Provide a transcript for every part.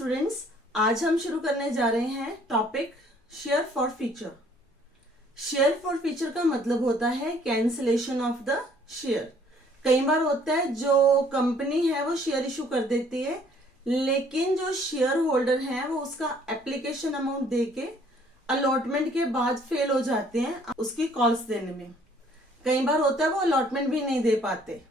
Students, आज हम शुरू करने जा रहे हैं topic share for feature. Share for feature का मतलब होता है कैंसिलेशन ऑफ द शेयर। कई बार होता है जो कंपनी है वो शेयर इशू कर देती है, लेकिन जो शेयर होल्डर है वो उसका एप्लीकेशन अमाउंट देके अलॉटमेंट के बाद फेल हो जाते हैं उसकी कॉल्स देने में। कई बार होता है वो अलॉटमेंट भी नहीं दे पाते,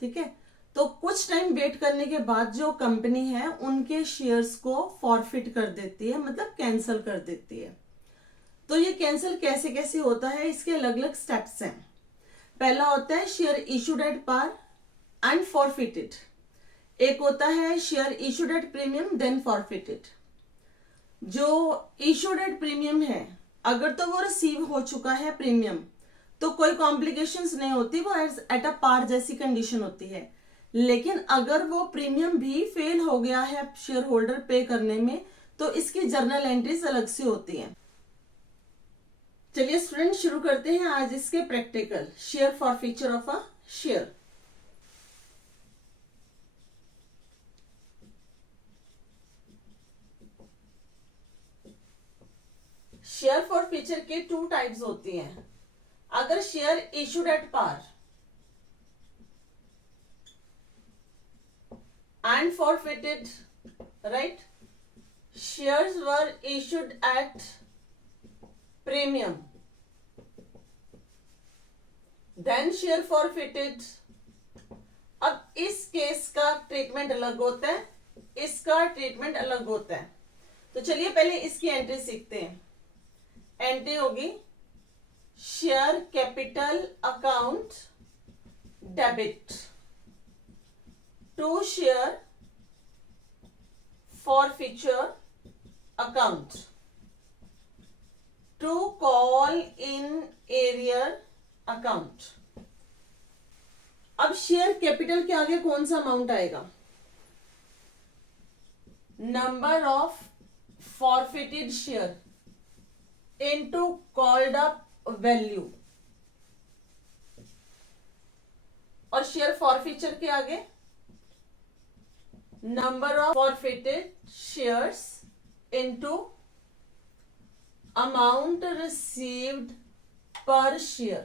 ठीक है। तो कुछ टाइम वेट करने के बाद जो कंपनी है उनके शेयर्स को फॉरफिट कर देती है, मतलब कैंसिल कर देती है। तो ये कैंसिल कैसे कैसे होता है, इसके अलग अलग स्टेप्स हैं। पहला होता है share issued at par and forfeited. एक होता है share issued at premium then forfeited. जो इशूड एट प्रीमियम है, अगर तो वो रिसीव हो चुका है प्रीमियम तो कोई कॉम्प्लिकेशंस नहीं होती, वो एट अ पार जैसी कंडीशन होती है। लेकिन अगर वो प्रीमियम भी फेल हो गया है शेयर होल्डर पे करने में, तो इसकी जर्नल एंट्रीज अलग से होती हैं। चलिए स्टूडेंट, शुरू करते हैं आज इसके practical share forfeiture of a share. Share forfeiture के टू टाइप्स होती हैं। अगर share issued at par and forfeited, right? Shares were issued at premium, then share forfeited। अब इस केस का ट्रीटमेंट अलग होता है, इसका ट्रीटमेंट अलग होता है। तो चलिए पहले इसकी एंट्री सीखते हैं। एंट्री होगी share capital account debit to share forfeiture account to call in arrear account। अब शेयर कैपिटल के आगे कौन सा अमाउंट आएगा? Number of forfeited share into called up value. और शेयर फॉरफिचर के आगे number of forfeited shares into amount received per share,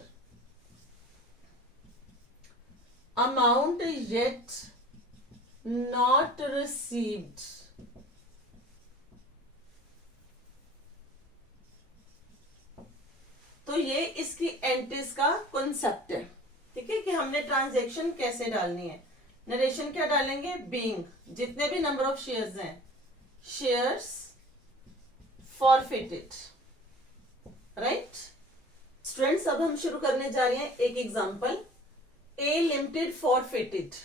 amount yet not received। तो ये इसकी एंट्रीज का कॉन्सेप्ट है, ठीक है, कि हमने ट्रांजैक्शन कैसे डालनी है। नरेशन क्या डालेंगे? बीइंग, जितने भी नंबर ऑफ शेयर्स हैं, शेयर्स फॉरफिटेड, राइट। स्टूडेंट्स, अब हम शुरू करने जा रहे हैं एक एग्जांपल। ए लिमिटेड फॉरफिटेड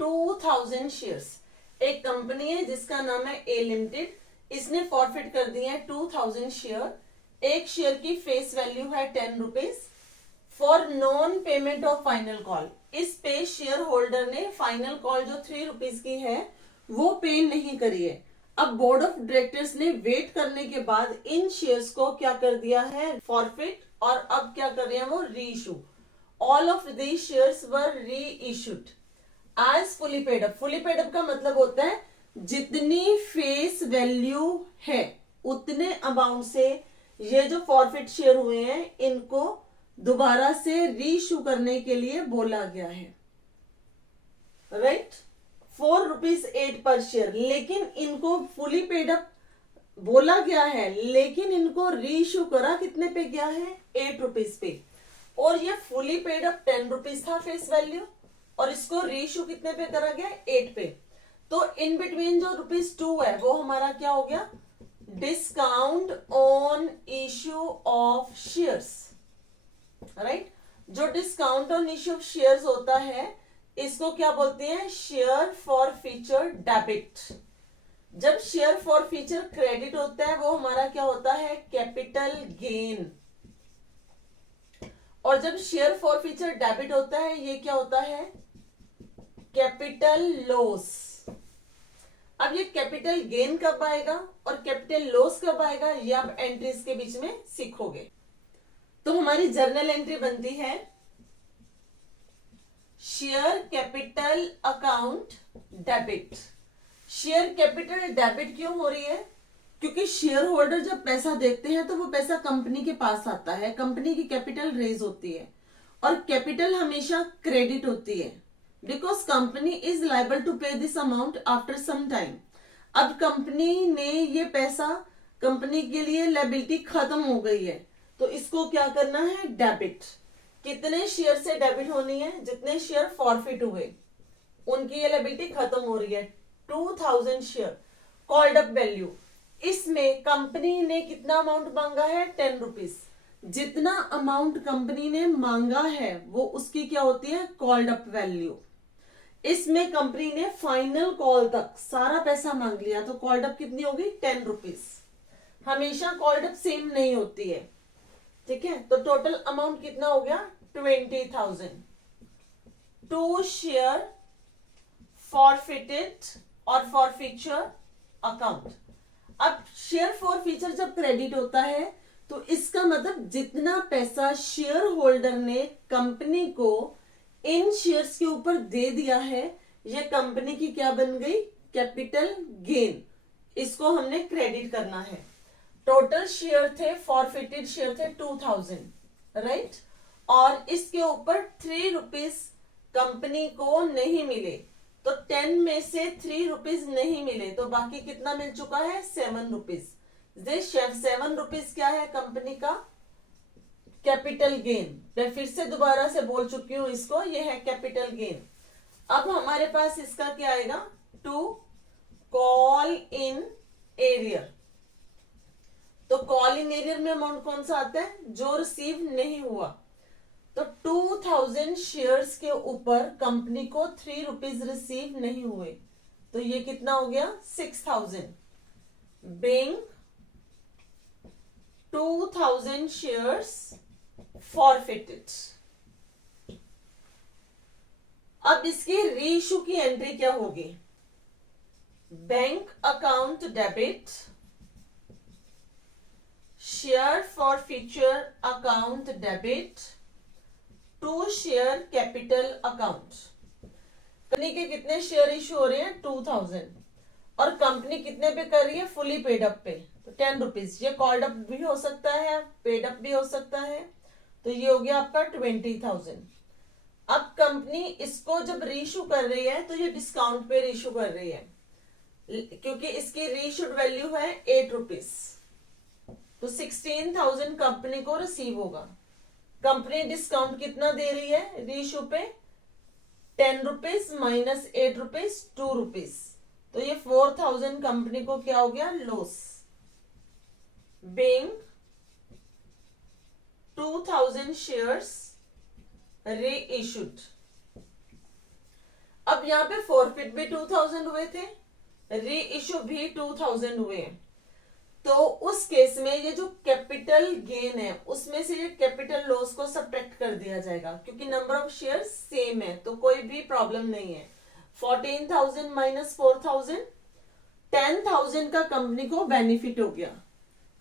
2000 शेयर्स। एक कंपनी है जिसका नाम है ए लिमिटेड, इसने फॉरफिट कर दिए हैं 2000 शेयर। एक शेयर की फेस वैल्यू है 10 rupees for non payment of final call. इस पे शेयर होल्डर ने फाइनल कॉल जो 3 रुपीज की है वो पे नहीं करी है। अब बोर्ड ऑफ डायरेक्टर्स ने वेट करने के बाद इन शेयर्स को क्या कर दिया है? फॉरफिट। और अब क्या कर रहे हैं वो? Reissue. All of these shares were reissued as fully paid up. Fully paid up का मतलब होता है जितनी फेस वैल्यू है उतने अमाउंट से ये जो फॉरफिट शेयर हुए हैं इनको दोबारा से रीइशू करने के लिए बोला गया है, राइट। 4 रुपीज 8 पर शेयर। लेकिन इनको फुली पेड अप बोला गया है, लेकिन इनको रीइशू करा कितने पे गया है? 8 रुपीज पे। और ये फुली पेड अप 10 रुपीज था फेस वैल्यू, और इसको रीइशू कितने पे करा गया? 8 पे। तो इन बिटवीन जो ₹2 है वो हमारा क्या हो गया? Discount on issue of shares, right. जो discount on issue of shares होता है इसको क्या बोलते हैं? Share forfeiture debit. जब शेयर फॉर फीचर क्रेडिट होता है वो हमारा क्या होता है? Capital gain. और जब शेयर फॉर फीचर डेबिट होता है ये क्या होता है? Capital loss. अब ये कैपिटल गेन कब आएगा और कैपिटल लॉस कब आएगा, ये आप एंट्रीज के बीच में सीखोगे। तो हमारी जर्नल एंट्री बनती है share capital account debit. Share capital debit क्यों हो रही है? क्योंकि शेयर होल्डर जब पैसा देते हैं तो वो पैसा कंपनी के पास आता है, कंपनी की कैपिटल रेज होती है, और कैपिटल हमेशा क्रेडिट होती है, because company is liable to pay this amount after some time. अब कंपनी ने ये पैसा, कंपनी के लिए लायबिलिटी खत्म हो गई है, तो इसको क्या करना है? डेबिट। कितने शेयर से डेबिट होनी है? जितने शेयर फॉरफिट हुए उनकी ये लायबिलिटी खत्म हो रही है। 2000 शेयर कॉल्ड अप वैल्यू, इसमें कंपनी ने कितना अमाउंट मांगा है? 10 रुपीज। जितना अमाउंट कंपनी ने मांगा है वो उसकी क्या होती है? Called up value. इसमें कंपनी ने फाइनल कॉल तक सारा पैसा मांग लिया, तो कॉल्ड अप कितनी होगी? 10 रुपीज। हमेशा कॉल्ड अप सेम नहीं होती है, ठीक है? तो टोटल अमाउंट कितना हो गया? 20,000 टू शेयर फॉरफिटेड और फॉरफीचर अकाउंट। अब शेयर फॉरफीचर जब क्रेडिट होता है तो इसका मतलब जितना पैसा शेयर होल्डर ने कंपनी को इन शेयर्स के ऊपर दे दिया है, ये कंपनी की क्या बन गई? Capital gain. इसको हमने क्रेडिट करना है। टोटल शेयर थे, फॉरफिटेड शेयर थे 2000, राइट? और इसके ऊपर 3 रुपीज कंपनी को नहीं मिले, तो 10 में से 3 रुपीज नहीं मिले, तो बाकी कितना मिल चुका है? 7 रुपीज। 7 रुपीज क्या है? कंपनी का कैपिटल गेन। मैं फिर से दोबारा से बोल चुकी हूं इसको, ये है कैपिटल गेन। अब हमारे पास इसका क्या आएगा? To call in arrear. तो कॉल इन एरियर में अमाउंट कौन सा आता है? जो रिसीव नहीं हुआ। तो 2000 शेयर्स के ऊपर कंपनी को 3 रुपीज रिसीव नहीं हुए, तो ये कितना हो गया? 6000। Being 2000 shares forfeited. अब इसकी रीइश्यू की एंट्री क्या होगी? Bank account debit, share forfeiture account debit to share capital account. Company के कितने शेयर इश्यू हो रहे हैं? 2000। और कंपनी कितने पे कर रही है? फुली पेड अप पे, तो 10 रुपीज। ये कॉल्ड अप भी हो सकता है, पेड अप भी हो सकता है, तो ये हो गया आपका 20,000। अब कंपनी इसको जब रीइश्यू कर रही है तो ये डिस्काउंट पे रीइश्यू कर रही है, क्योंकि इसकी रीइश्यूड वैल्यू है 8 रुपीज, तो 16,000 कंपनी को रिसीव होगा। कंपनी डिस्काउंट कितना दे रही है रीइश्यू पे? 10 रुपीज माइनस 8 रुपीज, 2 रुपीज, तो ये 4,000 कंपनी को क्या हो गया? लॉस। Being 2000 shares reissued. अब यहां पे फॉरफिट भी 2000 हुए थे, रीइश्यू भी 2000 हुए हैं, तो उस केस में ये जो कैपिटल गेन है उसमें से ये कैपिटल लॉस को सब्ट्रैक्ट कर दिया जाएगा, क्योंकि नंबर ऑफ शेयर्स सेम है, तो कोई भी प्रॉब्लम नहीं है। 14,000 माइनस 4,000, 10,000 का कंपनी को बेनिफिट हो गया,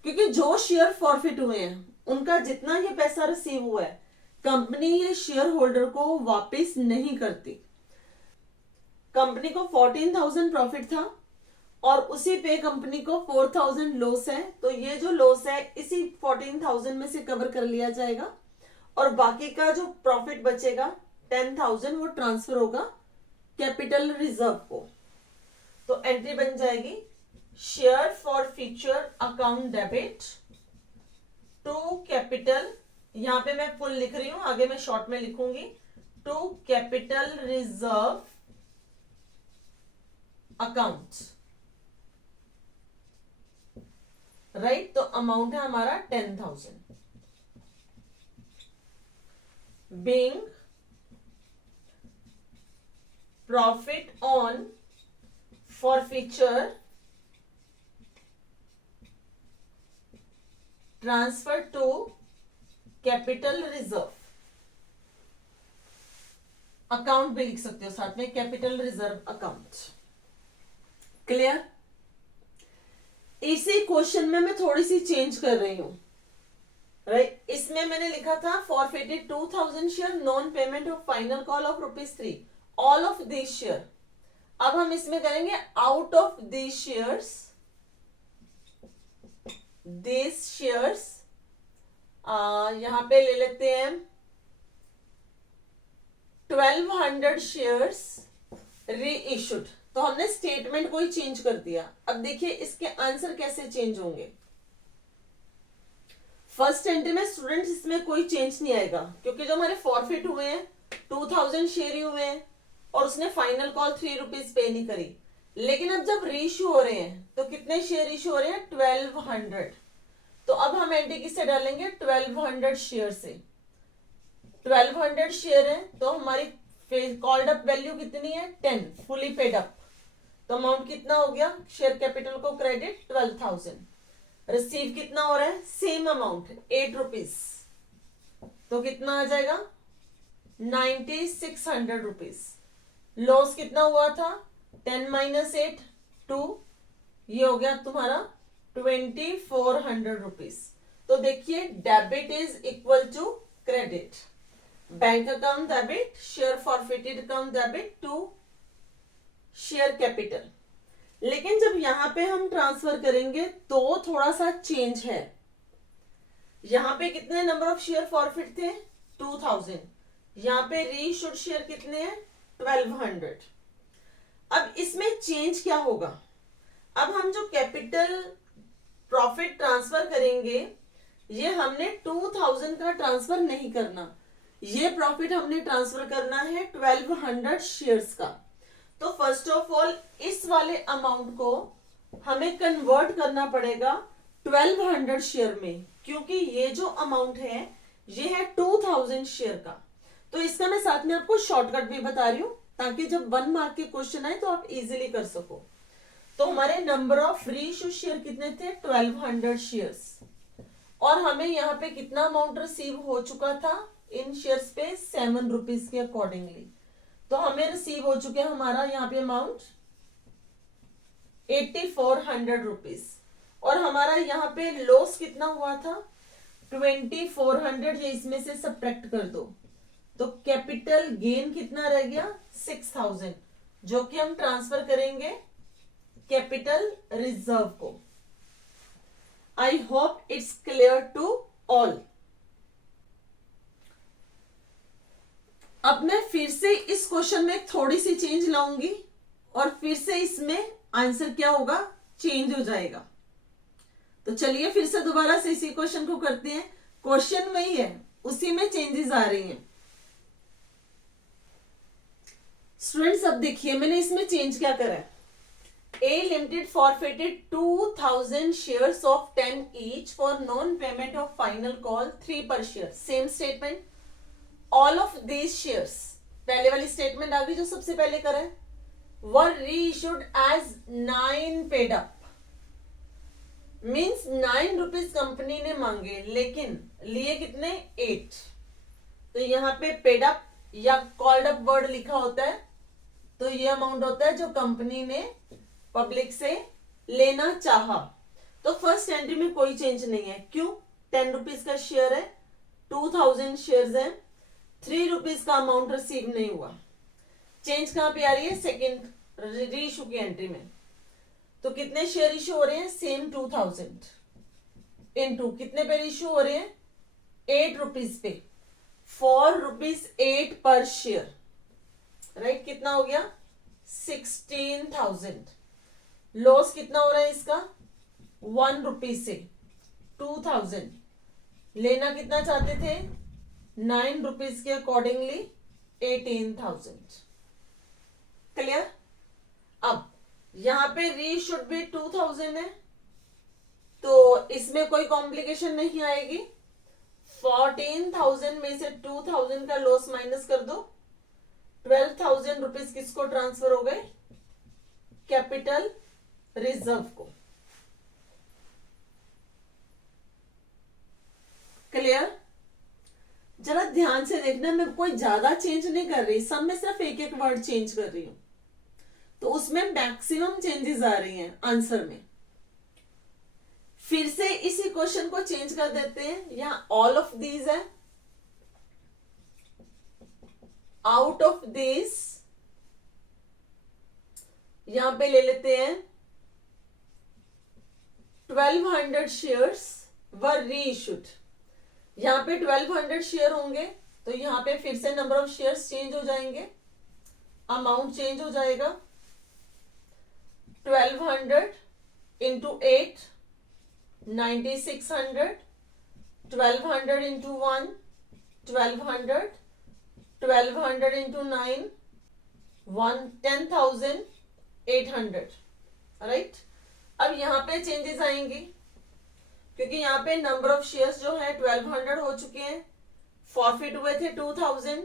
क्योंकि जो शेयर फॉरफिट हुए हैं उनका जितना ये पैसा रिसीव हुआ है कंपनी ये शेयर होल्डर को वापस नहीं करती। कंपनी को 14,000 प्रॉफिट था और उसी पे कंपनी को 4,000 लॉस है, तो ये जो लॉस है इसी 14,000 में से कवर कर लिया जाएगा, और बाकी का जो प्रॉफिट बचेगा 10,000 वो ट्रांसफर होगा कैपिटल रिजर्व को। तो एंट्री बन जाएगी share forfeiture account debit to capital, यहां पे मैं फुल लिख रही हूं, आगे मैं शॉर्ट में लिखूंगी, to capital reserve account, right? तो अमाउंट है हमारा 10,000। Being profit on forfeiture transfer to capital reserve account भी लिख सकते हो साथ में, कैपिटल रिजर्व अकाउंट। क्लियर? इसी क्वेश्चन में मैं थोड़ी सी चेंज कर रही हूं, राइट? इसमें मैंने लिखा था forfeited 2000 share, non payment of final call of ₹3, all of this share. अब हम इसमें करेंगे आउट ऑफ दीज शेयर्स, यहां पे ले लेते हैं 1200 शेयर्स री इशूड। तो हमने स्टेटमेंट को ही चेंज कर दिया। अब देखिए इसके आंसर कैसे चेंज होंगे। फर्स्ट एंट्री में स्टूडेंट्स इसमें कोई चेंज नहीं आएगा, क्योंकि जो हमारे फॉरफिट हुए हैं 2000 शेयर ही हुए हैं और उसने फाइनल कॉल 3 रुपीज पे नहीं करी। लेकिन अब जब रीइश्यू हो रहे हैं तो कितने शेयर इशू हो रहे हैं? 1200। तो अब हम एंट्री किससे डालेंगे? 1200 शेयर से। 1200 शेयर है तो हमारी कॉल्ड अप वैल्यू कितनी है? 10, फुली पेड अप। तो अमाउंट कितना हो गया? शेयर कैपिटल को क्रेडिट 12,000। रिसीव कितना हो रहा है? Same amount 8 rupees. तो कितना आ जाएगा? 9600 रुपीज। लॉस कितना हुआ था? 10 माइनस 8 2, ये हो गया तुम्हारा 2400 रुपीज। तो देखिए debit is equal to credit, bank account debit, share forfeited account debit to share capital. लेकिन जब यहां पे हम ट्रांसफर करेंगे तो थोड़ा सा चेंज है। यहां पे कितने नंबर ऑफ शेयर फॉरफिट थे? 2000। यहां पे रीइश्यूड शेयर कितने हैं? 1200। अब इसमें चेंज क्या होगा? अब हम जो कैपिटल प्रॉफिट ट्रांसफर करेंगे ये हमने 2000 का ट्रांसफर नहीं करना, ये प्रॉफिट हमने ट्रांसफर करना है 1200 शेयर्स का। तो फर्स्ट ऑफ ऑल इस वाले अमाउंट को हमें कन्वर्ट करना पड़ेगा 1200 शेयर में, क्योंकि ये जो अमाउंट है ये है 2000 शेयर का। तो इसका मैं साथ में आपको शॉर्टकट भी बता रही हूं ताकि जब 1 मार्क के क्वेश्चन आए तो आप इजीली कर सको। तो हमारे नंबर ऑफ रीइश्यू शेयर कितने थे? 1200 शेयर्स। और हमें यहाँ पे कितना अमाउंट रिसीव हो चुका था इन शेयर्स पे? 7 रुपीज के अकॉर्डिंगली। तो हमें रिसीव हो चुके हमारा यहाँ पे अमाउंट 8400 रुपीज। और हमारा यहाँ पे लॉस कितना हुआ था? 2400। ये इसमें से सब्ट्रैक्ट कर दो तो कैपिटल गेन कितना रह गया? 6000, जो कि हम ट्रांसफर करेंगे कैपिटल रिजर्व को। I hope it's clear to all. अब मैं फिर से इस क्वेश्चन में थोड़ी सी चेंज लाऊंगी और फिर से इसमें आंसर क्या होगा? चेंज हो जाएगा। तो चलिए फिर से दोबारा से इसी क्वेश्चन को करते हैं। क्वेश्चन वही है, उसी में चेंजेस आ रही हैं। स्टूडेंट्स अब देखिए मैंने इसमें चेंज क्या करा है। A limited forfeited 2000 shares of 10 each for non payment of final call 3 per share. Same statement. All of these shares, पहले वाली स्टेटमेंट आ गई जो सबसे पहले करा है, were reissued as 9 paid up. Means 9 rupees company ने मांगे लेकिन लिए कितने? 8। तो यहां पे पेड अप या कॉल्ड अप वर्ड लिखा होता है तो ये अमाउंट होता है जो कंपनी ने पब्लिक से लेना चाहा। तो फर्स्ट एंट्री में कोई चेंज नहीं है। क्यों? 10 रुपीज का शेयर है, 2000 शेयर्स है, 3 रुपीज का अमाउंट रिसीव नहीं हुआ। चेंज कहां पे आ रही है? सेकेंड रीइश्यू की एंट्री में। तो कितने शेयर इश्यू हो रहे हैं? सेम 2000 इनटू कितने पे इश्यू हो रहे हैं? 8 रुपीज पे। 4 रुपीज 8 पर शेयर। राइट, कितना हो गया? 16,000। लॉस कितना हो रहा है इसका? 1 रुपीज से 2000। लेना कितना चाहते थे? 9 रुपीज के अकॉर्डिंगली 18,000। क्लियर? अब यहां पे रीइश्यूड भी 2000 है तो इसमें कोई कॉम्प्लिकेशन नहीं आएगी। 14,000 में से 2000 का लॉस माइनस कर दो। 12,000 रुपीज किसको ट्रांसफर हो गए? कैपिटल रिजर्व को। क्लियर? जरा ध्यान से देखना, मैं कोई ज्यादा चेंज नहीं कर रही, सब में सिर्फ एक एक वर्ड चेंज कर रही हूं तो उसमें मैक्सिमम चेंजेस आ रही हैं आंसर में। फिर से इसी क्वेश्चन को चेंज कर देते हैं। यहां ऑल ऑफ दीज है, आउट ऑफ दीज यहां पे ले लेते हैं 1200 शेयर्स वर री इशूड। यहां पे 1200 शेयर होंगे तो यहां पे फिर से नंबर ऑफ शेयर्स चेंज हो जाएंगे, अमाउंट चेंज हो जाएगा। 1200 इंटू 8 9600, 1200 इंटू 1 1200, 1200 इंटू 9 10,800, राइट। अब यहाँ पे चेंजेस आएंगे क्योंकि यहाँ पे नंबर ऑफ शेयर्स जो है 1200 हो चुके हैं, फॉरफिट हुए थे 2000,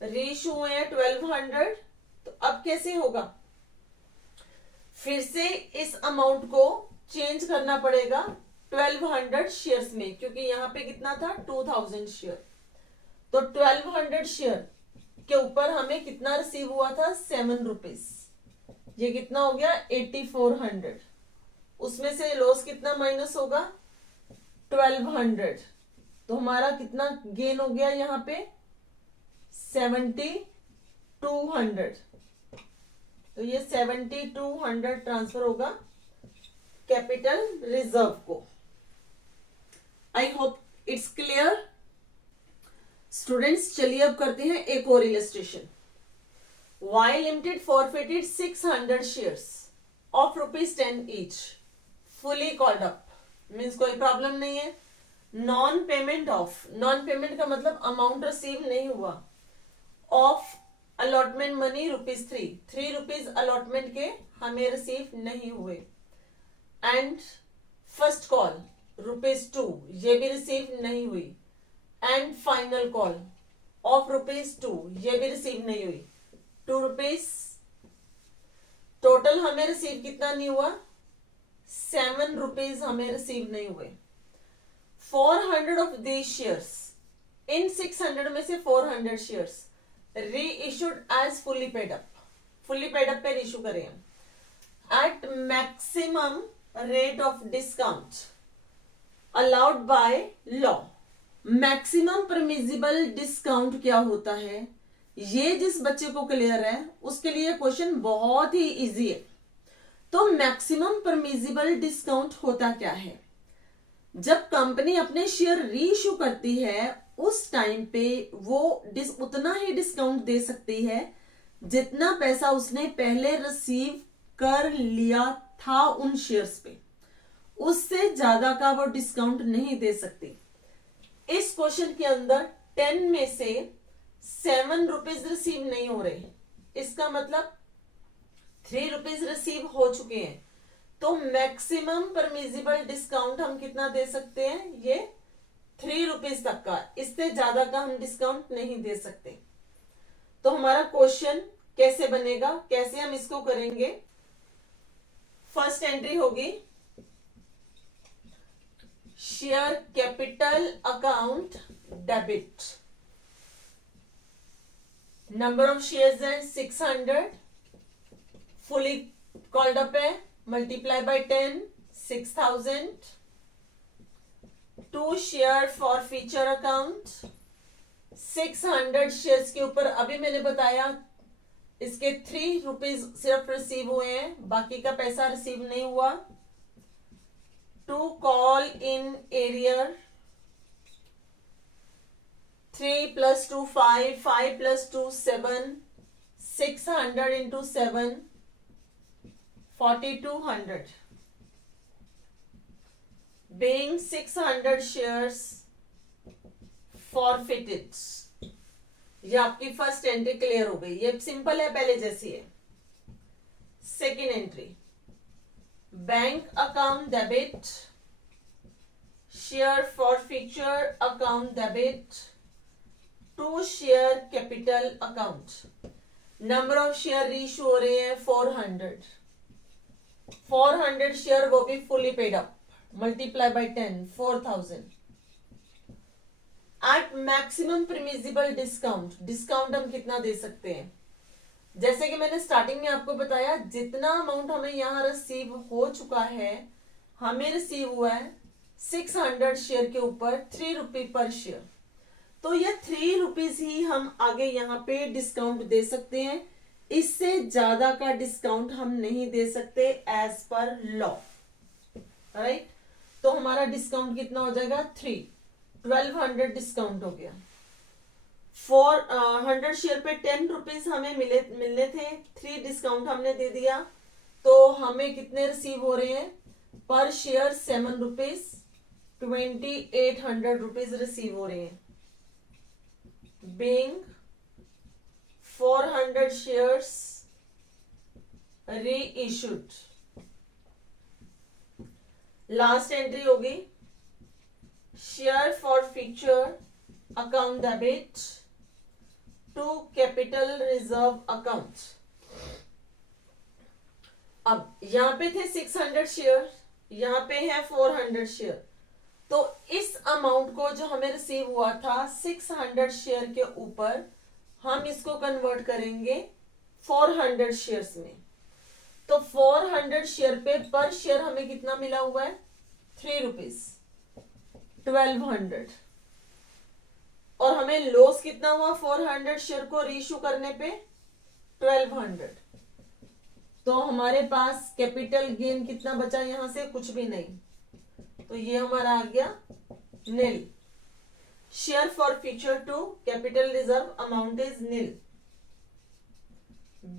रीइश्यू हुए हैं 1200। तो अब कैसे होगा, फिर से इस अमाउंट को चेंज करना पड़ेगा 1200 शेयर्स में, क्योंकि यहाँ पे कितना था 2000 शेयर। तो 1200 शेयर के ऊपर हमें कितना रिसीव हुआ था 7 रुपीज, ये कितना हो गया 8400। उसमें से लॉस कितना माइनस होगा 1200, तो हमारा कितना गेन हो गया यहाँ पे 7200। तो ये 7200 ट्रांसफर होगा कैपिटल रिजर्व को। I hope it's clear students. चलिए अब करते हैं एक और illustration. Y limited forfeited 600 shares of ₹10 each, fully called up, means कोई प्रॉब्लम नहीं है। Non payment of, non payment का मतलब अमाउंट रिसीव नहीं हुआ, of allotment money ₹3, 3 rupees allotment के हमें रिसीव नहीं हुए। एंड फर्स्ट कॉल ₹2, ये भी रिसीव नहीं हुई। एंड फाइनल कॉल ऑफ ₹2, ये भी रिसीव नहीं हुई, 2 रुपीज। टोटल हमें रिसीव कितना नहीं हुआ 7 रुपीज हमें रिसीव नहीं हुए। 400 ऑफ दीज शेयर्स, इन 600 में से 400 shares reissued as fully paid up, fully paid up पे इशू करें at maximum rate of discount allowed by law. Maximum permissible discount क्या होता है, ये जिस बच्चे को क्लियर है उसके लिए क्वेश्चन बहुत ही इजी है। तो मैक्सिमम परमिजिबल डिस्काउंट होता क्या है, जब कंपनी अपने शेयर रीइश्यू करती है उस टाइम पे वो उतना ही डिस्काउंट दे सकती है जितना पैसा उसने पहले रिसीव कर लिया था उन शेयर्स पे, उससे ज्यादा का वो डिस्काउंट नहीं दे सकती। इस क्वेश्चन के अंदर 10 में से 7 रुपीज रिसीव नहीं हो रहे, इसका मतलब 3 रुपीज रिसीव हो चुके हैं। तो मैक्सिमम परमिजिबल डिस्काउंट हम कितना दे सकते हैं, ये 3 रुपीज तक का, इससे ज्यादा का हम डिस्काउंट नहीं दे सकते। तो हमारा क्वेश्चन कैसे बनेगा, कैसे हम इसको करेंगे। फर्स्ट एंट्री होगी share capital account debit, number of shares है 600, फुली कॉल्ड अप है, multiply by 10 6000। 2 share forfeiture account, 600 shares के ऊपर अभी मैंने बताया इसके 3 रुपीज सिर्फ रिसीव हुए हैं, बाकी का पैसा रिसीव नहीं हुआ। 2 call in arrear, 3 + 2 5, 5 + 2 7, 600 into 7 4200, being 600 shares forfeited। ये आपकी फर्स्ट एंट्री क्लियर हो गई, ये सिंपल है पहले जैसी है। Second entry bank account debit, share forfeiture account debit, 2 share capital account, number of share reissue हो रहे हैं 400, 400 शेयर वो भी fully paid up, multiply by 10 4000। At maximum permissible discount, discount हम कितना दे सकते हैं, जैसे कि मैंने स्टार्टिंग में आपको बताया जितना अमाउंट हमें यहां रिसीव हो चुका है, हमें रिसीव हुआ है 600 शेयर के ऊपर 3 रुपये पर शेयर। तो ये 3 रुपीज ही हम आगे यहाँ पे डिस्काउंट दे सकते हैं, इससे ज्यादा का डिस्काउंट हम नहीं दे सकते एज पर लॉ, राइट। तो हमारा डिस्काउंट कितना हो जाएगा 1200 डिस्काउंट हो गया। 100 शेयर पे 10 रुपीज हमें मिलने थे, 3 डिस्काउंट हमने दे दिया, तो हमें कितने रिसीव हो रहे हैं पर शेयर 7 रुपीज, 2800 रुपीज रिसीव हो रहे हैं। Being 400 shares reissued. Last entry होगी share forfeiture account debit to capital reserve account. अब यहां पे थे 600 शेयर, यहां पे है 400 शेयर, तो इस अमाउंट को जो हमें रिसीव हुआ था 600 शेयर के ऊपर हम इसको कन्वर्ट करेंगे 400 शेयर्स में। तो 400 शेयर पे पर शेयर हमें कितना मिला हुआ है 3 रुपीज, 1200, और हमें लॉस कितना हुआ 400 शेयर को रीइश्यू करने पे 1200। तो हमारे पास कैपिटल गेन कितना बचा, यहां से कुछ भी नहीं, तो ये हमारा आ गया nil. Share forfeiture to capital reserve amount is nil,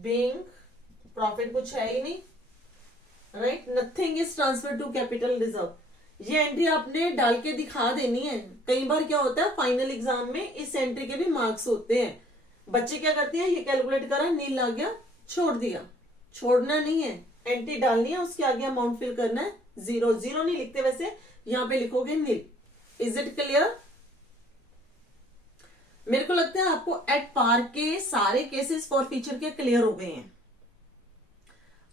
being profit कुछ है ही नहीं, right, nothing is transfer to capital reserve. ये एंट्री आपने डाल के दिखा देनी है। कई बार क्या होता है फाइनल एग्जाम में इस एंट्री के भी मार्क्स होते हैं, बच्चे क्या करते हैं ये कैलकुलेट करा नील आ गया छोड़ दिया, छोड़ना नहीं है, एंट्री डालनी है, उसके आगे अमाउंट फिल करना है, 0 0 नहीं लिखते वैसे, यहां पे लिखोगे नील। Is it clear? मेरे को लगता है आपको एट पार के सारे केसेस फॉर फ्यूचर के क्लियर हो गए हैं।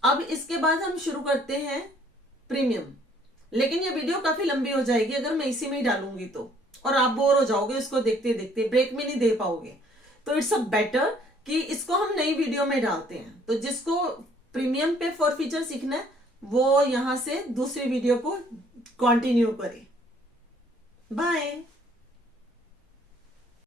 अब इसके बाद हम शुरू करते हैं प्रीमियम, लेकिन ये वीडियो काफी लंबी हो जाएगी अगर मैं इसी में ही डालूंगी तो, और आप बोर हो जाओगे इसको देखते देखते, ब्रेक में नहीं दे पाओगे। तो इट्स अ बेटर कि इसको हम नई वीडियो में डालते हैं। तो जिसको प्रीमियम पे फॉर फीचर सीखना है वो यहां से दूसरी वीडियो को कंटिन्यू करे। बाय।